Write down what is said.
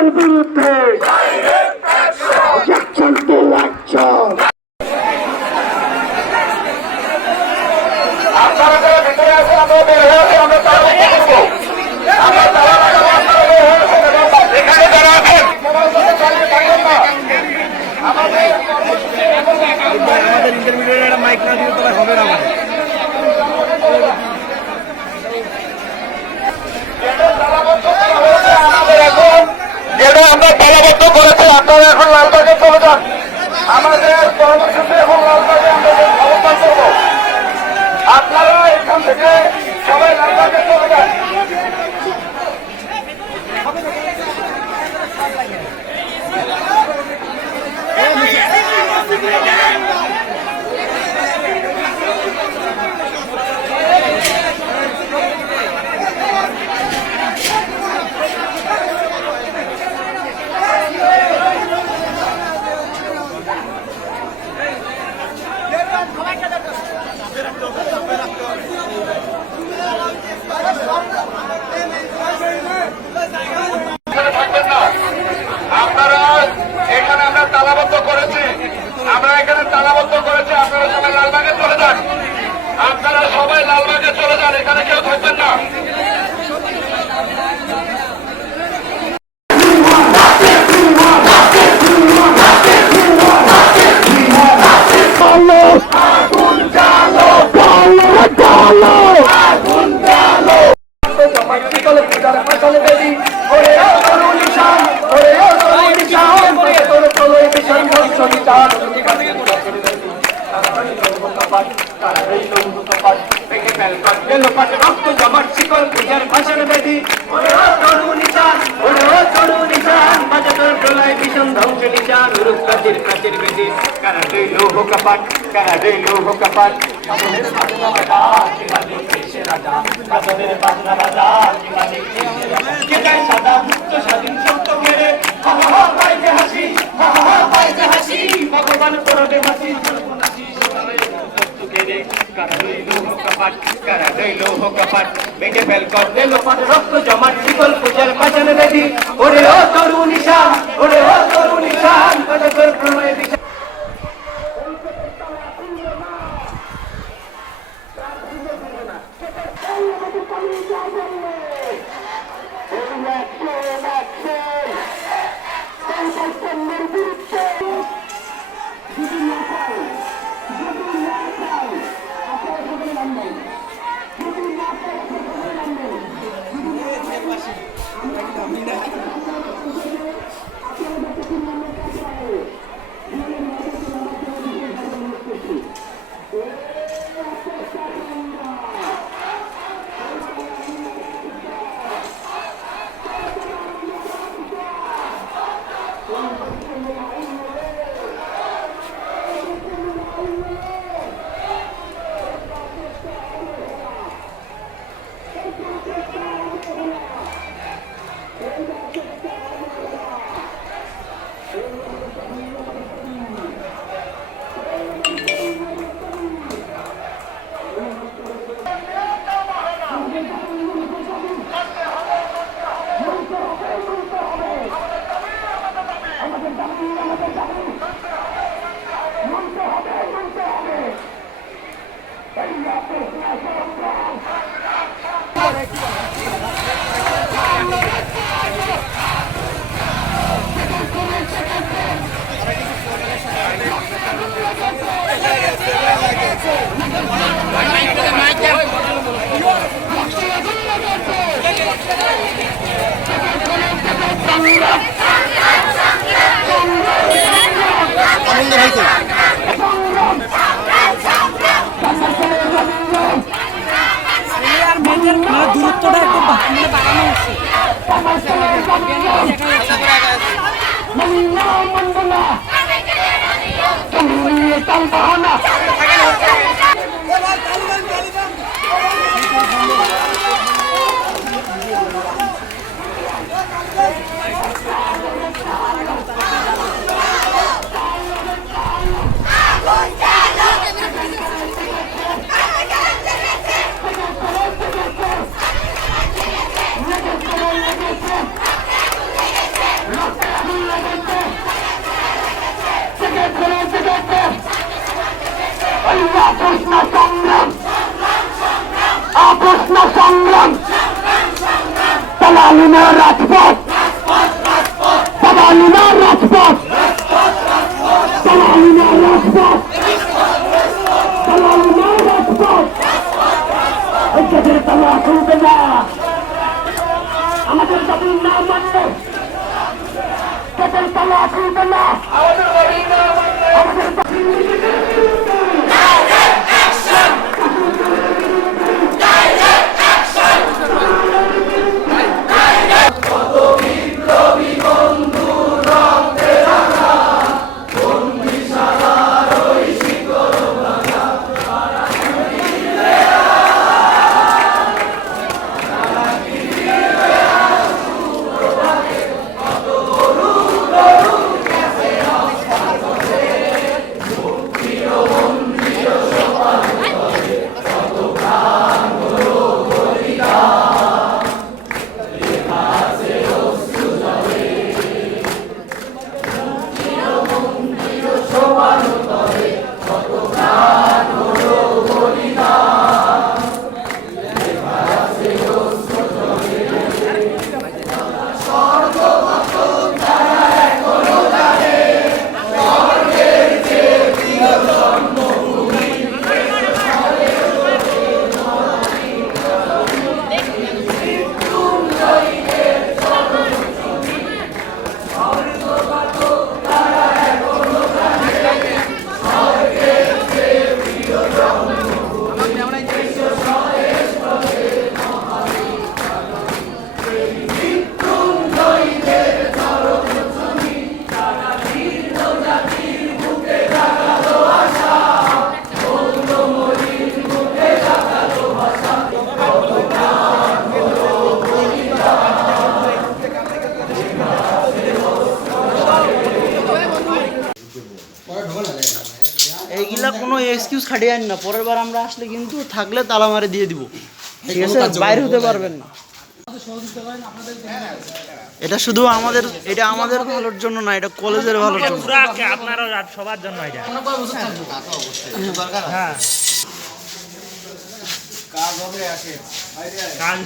অন্যায়ের বিরুদ্ধে আমরা তালাবদ্ধ করেছি। আপনারা এখন লালবাগে চলে যান আমাদের কর্মসূচি এখন লালবাগে আমরা অবস্থান করব। আপনারা এখান থেকে সবাই লালবাগে চলে যান এখানে থাকবেন না আপনারা এখানে আমরা তালাবদ্ধ করেছি আমরা এখানে তালাবদ্ধ করেছি আপনারা সবাই লালবাগে চলে যান আপনারা সবাই লালবাগে চলে যান এখানে কেউ থাকবেন না কপাট কারা রইল কপাট সাদা মুক্ত স্বাধীন সত্য মেরে হা হা পাইতে হাসি হা হা পাইতে হাসি ভগবান করবে হাসি সর্বনাশী সবাই কেড়ে কারা রইল কপাট কারা রইল কপাট বেগে ফেল কর দিল রক্ত জমাট শিকল পূজার পাচন বেদি ওরে ও তরু নিশান ওরে ও nothing. আনন্দ ভাই মানে দূরত্বটা একটু মানে আলিনা রাজপথ। বাবা আলিনা রাজপথ। বাবা আলিনা রাজপথ। বাবা আলিনা রাজপথ ঐক্যের তালা খুলবে না আমাদের দাবি না মানলে কেটের তালা খুলবে না আমাদের দাবি এইগুলা এক্সকিউজ খাটিয়ে আন না পরের বার আমরা আসলে কিন্তু থাকলে তালা মারে দিয়ে দিব। ঠিক আছে? বাইরে হতে পারবেন না। এটা শুধু আমাদের এটা আমাদের ভালোর জন্য না এটা কলেজের ভালোর জন্য। আপনারা সবার জন্য এটা। হ্যাঁ। কাজ হবে আসে। কাজ